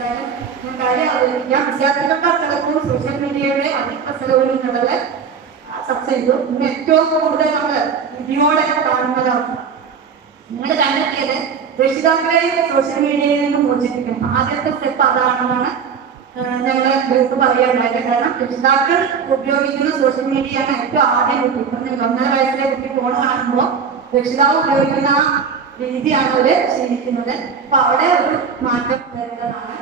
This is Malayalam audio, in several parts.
കാര്യം അവതരിപ്പിക്കാം വിദ്യാർത്ഥികളുടെ അച്ചടക്കവും സോഷ്യൽ മീഡിയയുടെ അതിപ്രസരവും എന്നുള്ളത് ചർച്ച ചെയ്തു. ഇന്ന് ഏറ്റവും കൂടുതൽ നമ്മൾ വിധിയോടെ കാണുന്നതാണ്. നിങ്ങൾ കണ്ടെത്തിയത് രക്ഷിതാക്കളെയും സോഷ്യൽ മീഡിയയിൽ നിന്ന് മോചിപ്പിക്കണം. ആദ്യത്തെ സ്റ്റെപ്പ് അതാണെന്നാണ് ഞങ്ങളെ ഗ്രൂപ്പ് പറയുകയുണ്ടായത് കാരണം രക്ഷിതാക്കൾ ഉപയോഗിക്കുന്ന സോഷ്യൽ മീഡിയയാണ് ഏറ്റവും ആദ്യം കുട്ടി. ഇപ്പം ഒന്നര വയസ്സിലെ കുട്ടി ഫോൺ കാണുമ്പോൾ രക്ഷിതാവ് ഉപയോഗിക്കുന്ന രീതിയാണ് അവർ ശീലിക്കുന്നത്. അപ്പൊ അവിടെ ഒരു മാറ്റം വരേണ്ടതാണ്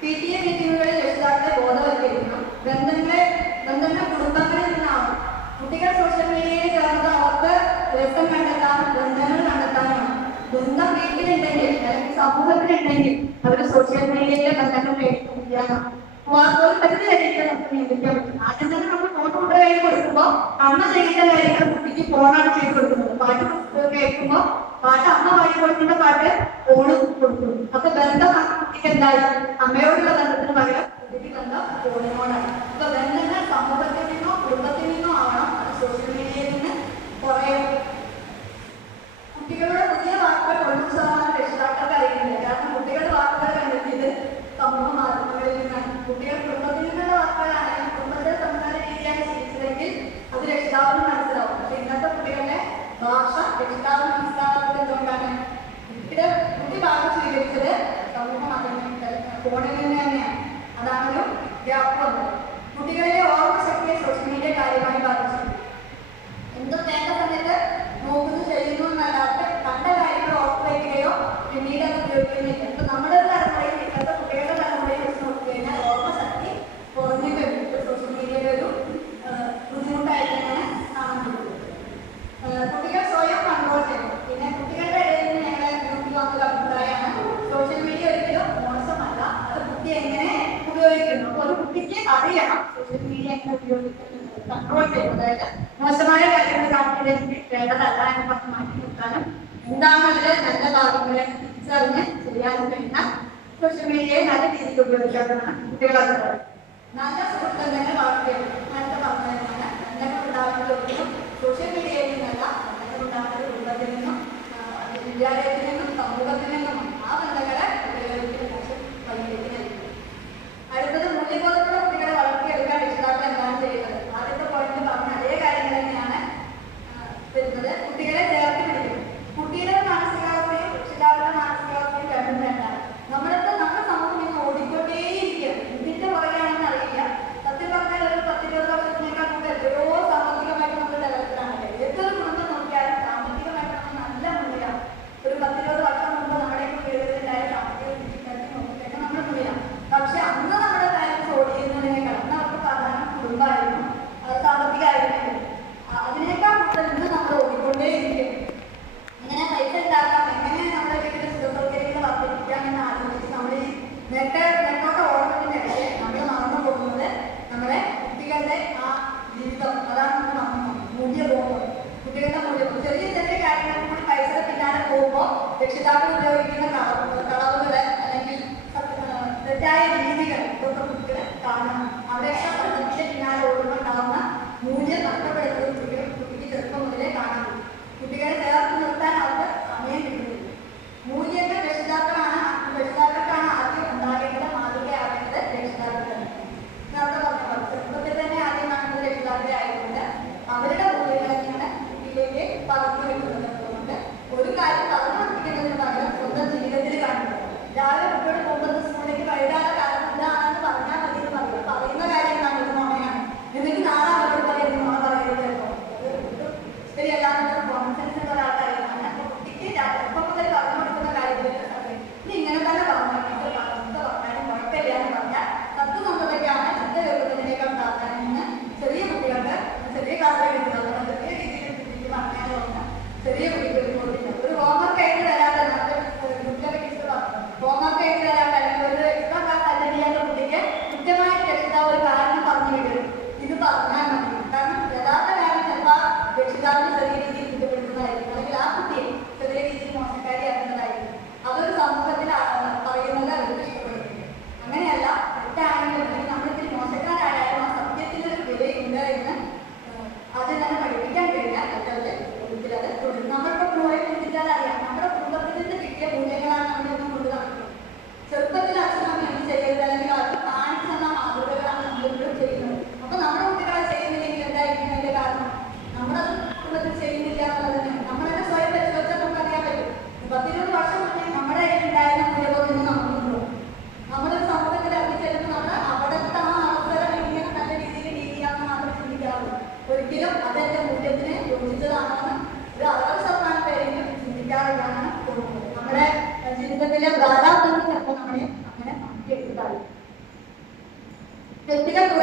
പി ടി എ മീറ്റിങ്ങുകളിൽ രക്ഷിതാക്കളെ ബോധവൽക്കരിക്കണം. ബന്ധങ്ങളെ ബന്ധങ്ങളെ കുടുംബങ്ങളിൽ നിന്നാണ് കുട്ടികൾ സോഷ്യൽ മീഡിയയിൽ ചേർന്നത് അവർക്ക് രസം കണ്ടെത്താനും ബന്ധങ്ങൾ കണ്ടെത്താനുമാണ് ബന്ധം വീട്ടിലുണ്ടെങ്കിൽ അല്ലെങ്കിൽ സമൂഹത്തിലുണ്ടെങ്കിൽ അവർ സോഷ്യൽ മീഡിയയിലെ ബന്ധങ്ങൾ നേടിക്കൊണ്ടിരിക്കണം ഒരു പരിധി വരെയൊക്കെ നമുക്ക് നിയന്ത്രിക്കാൻ പറ്റും. ആദ്യം തന്നെ നമ്മൾ ഫോൺ കൊണ്ട് കയ്യിൽ കൊടുക്കുമ്പോൾ അമ്മ ചെയ്യേണ്ട കാര്യങ്ങൾ കുട്ടിക്ക് ഫോണാണ് ചെയ്ത് കൊടുക്കുന്നത്. പാട്ട് കേൾക്കുമ്പോൾ പാട്ട് അമ്മ പാടി കൊടുക്കുന്ന പാട്ട് ഫോണ് കൊടുക്കും. അപ്പൊ ബന്ധം എന്തായി അമ്മയോടുള്ള ബന്ധത്തിന് പകരം കുട്ടിക്ക് ബന്ധം ഫോണിനോടാണ് അപ്പൊ ബന്ധങ്ങൾ സമൂഹത്തിൽ നിന്നോ കുടുംബത്തിൽ നിന്നോ ആവണം. അത് സോഷ്യൽ മീഡിയയിൽ നിന്ന് കുറയും കുട്ടികളുടെ പുതിയ വാക്കുകൾ തൊണ്ണൂറ് ശതമാനം രക്ഷിതാക്കൾക്ക് കാരണം കുട്ടികളുടെ വാക്കുകൾ കണ്ടെത്തിയത് സമൂഹ മാധ്യമങ്ങളിൽ നിന്നാണ്. കുട്ടികൾ കുടുംബത്തിൽ നിന്നുള്ള വാക്കുകളാണെങ്കിൽ കുടുംബത്തിലെ സംസാര രീതിയാണ് ശീലിച്ചതെങ്കിൽ അത് രക്ഷിതാവിന് മനസ്സിലാവും. പക്ഷെ ഇന്നത്തെ കുട്ടികളുടെ ഭാഷ രക്ഷിതാവിന് കുട്ടി ഭാഷ സ്വീകരിച്ചത് സമൂഹ മാധ്യമങ്ങൾ ഫോണിൽ നിന്ന് തന്നെയാണ്. അതാണൊരു ഗ്യാപ്പ് കുട്ടികളിലെ ഓർമ്മശക്തിയെ സോഷ്യൽ മീഡിയ കാര്യമായി ബാധിച്ചു. എന്തും വേണ്ട സമയത്ത് നോക്കുന്നു ചെയ്യുന്നു എന്നല്ലാതെ കണ്ട കാര്യങ്ങൾ ഓർത്ത് വയ്ക്കുകയോ പിന്നീട് അത് ഉപയോഗിക്കുന്നില്ല ഇപ്പൊ നമ്മുടെ ഒരു തലമുറയിൽ ഇന്നത്തെ കുട്ടികളുടെ തലമുറയിൽ വെച്ച് നോക്കി കഴിഞ്ഞാൽ ഓർമ്മശക്തി കുറഞ്ഞിട്ടുണ്ട് ഇപ്പൊ സോഷ്യൽ മീഡിയയുടെ ഒരു ആ, ബുദ്ധിമുട്ടായിട്ട് തന്നെയാണ് കാണാൻ പറ്റുന്നത് ആ, കുട്ടികൾ സ്വയം കൺട്രോൾ ചെയ്യണം പിന്നെ കുട്ടികളുടെ ഇടയിൽ നിന്ന് ഞങ്ങളെ ഗ്രൂപ്പിൽ വന്നൊരു അഭിപ്രായമാണ് സോഷ്യൽ മീഡിയ ഒരിക്കലും മോശമല്ല അത് കുട്ടി എങ്ങനെ ഉപയോഗിക്കുന്നു അപ്പൊ ഒരു കുട്ടിക്ക് അറിയണം സോഷ്യൽ മീഡിയ എങ്ങനെ ഉപയോഗിക്കുന്നത് കൺട്രോൾ ചെയ്യും അതായത് മോശമായ കാര്യങ്ങൾ കാണിക്കുന്നതിന് വേണ്ടതല്ല എന്ന് പറഞ്ഞ് മാറ്റി നിർത്താനും എന്താണ് അതിലെ നല്ല ഭാഗങ്ങളെ തിരിച്ചറിഞ്ഞ് ചെയ്യാനും കഴിഞ്ഞാൽ സോഷ്യൽ മീഡിയയെ നല്ല രീതിക്ക് ഉപയോഗിക്കാമെന്നാണ് കുട്ടികളത് പറയുന്നത് നല്ല സുഹൃത്തുബന്ധങ്ങൾ വളർത്തിയെടുക്കും നേരത്തെ പറഞ്ഞതാണ് ബന്ധങ്ങൾ ഉണ്ടാകുന്നത് ഒരിക്കലും സോഷ്യൽ മീഡിയയിൽ നിന്നല്ല ബന്ധങ്ങൾ ഉണ്ടാകുന്ന കുടുംബത്തിൽ നിന്നും വിദ്യാലയത്തിൽ നിന്നും സമൂഹത്തിൽ നിന്നും ആ ബന്ധങ്ങളെ ഉപയോഗിക്കുന്ന മോശം കുട്ടികൾ cada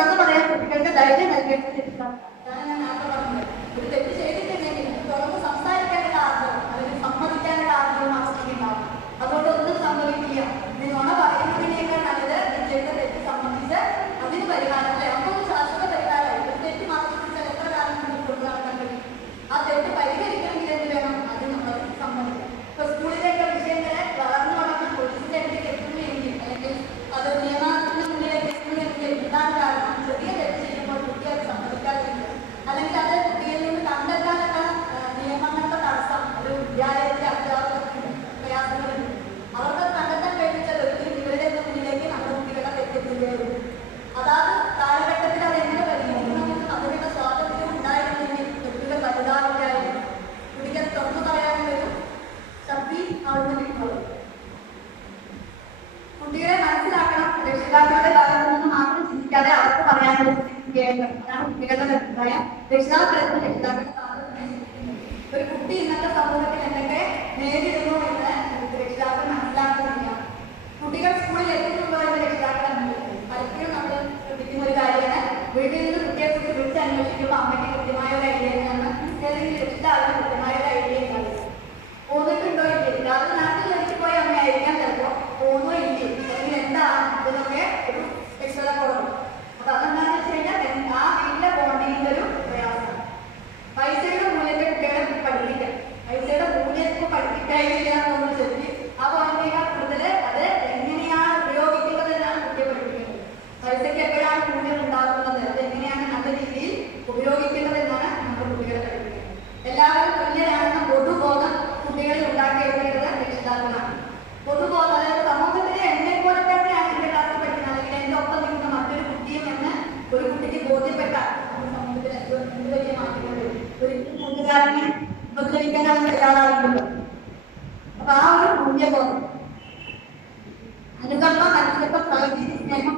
ഇതിനകത്ത് പറയാൻ കുട്ടികൾക്ക് ധൈര്യം നൽകേണ്ടത് എടുക്കാം വികസനമായ രക്ഷിതാക്കളും രക്ഷിതാക്കളുടെ ഒരു കുട്ടി ഇന്നത്തെ സമൂഹത്തിൽ എന്തൊക്കെ നേരിടുന്നു എന്ന് രക്ഷിതാക്കൾ മനസ്സിലാക്കുന്നില്ല കുട്ടികൾ സ്കൂളിൽ എത്തുന്നുണ്ടോ എന്ന് രക്ഷിതാക്കൾ പലപ്പോഴും നമ്മൾ ശ്രദ്ധിക്കുന്ന ഒരു കാര്യമാണ് വീട്ടിൽ നിന്ന് അമ്മയ്ക്ക് ഉദ്ധരിക്കാൻ തയ്യാറാകുന്നുണ്ട് അപ്പൊ ആ ഒരു മൂല്യബോധം അനുകമ്പ മനസ്സിലൊക്കെ പ്രകൃതി സ്നേഹം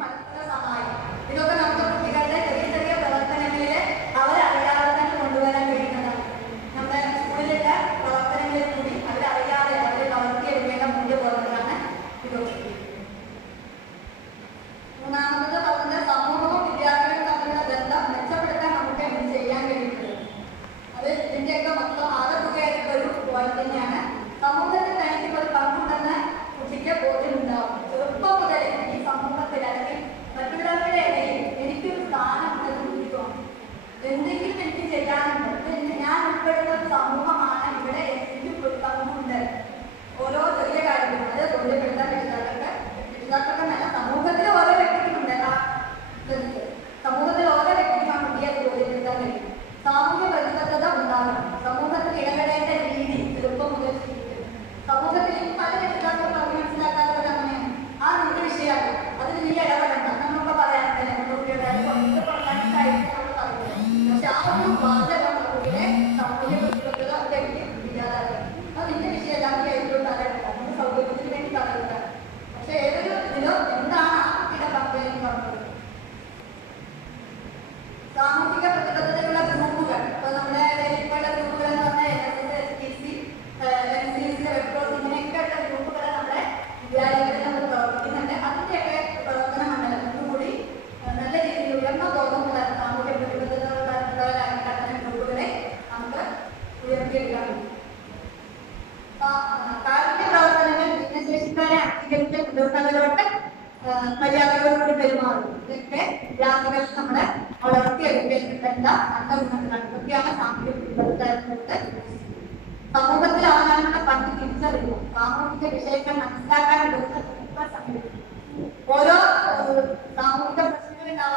ಮುಖ್ಯವಾಗಿ ಸಾಂಸ್ಕೃತಿಕ ಸಮೂಹದ ಅವಲಂಬನ ಪಟ್ಟು ತಿಳಿಸಬೇಕು ಸಾಮೂಹಿಕ ವಿಷಯಗಳ ನಮಸ್ಕಾರ ಓರೋ ಸಾಮೂಹಿಕ ಪ್ರಶ್ನೆಗಳು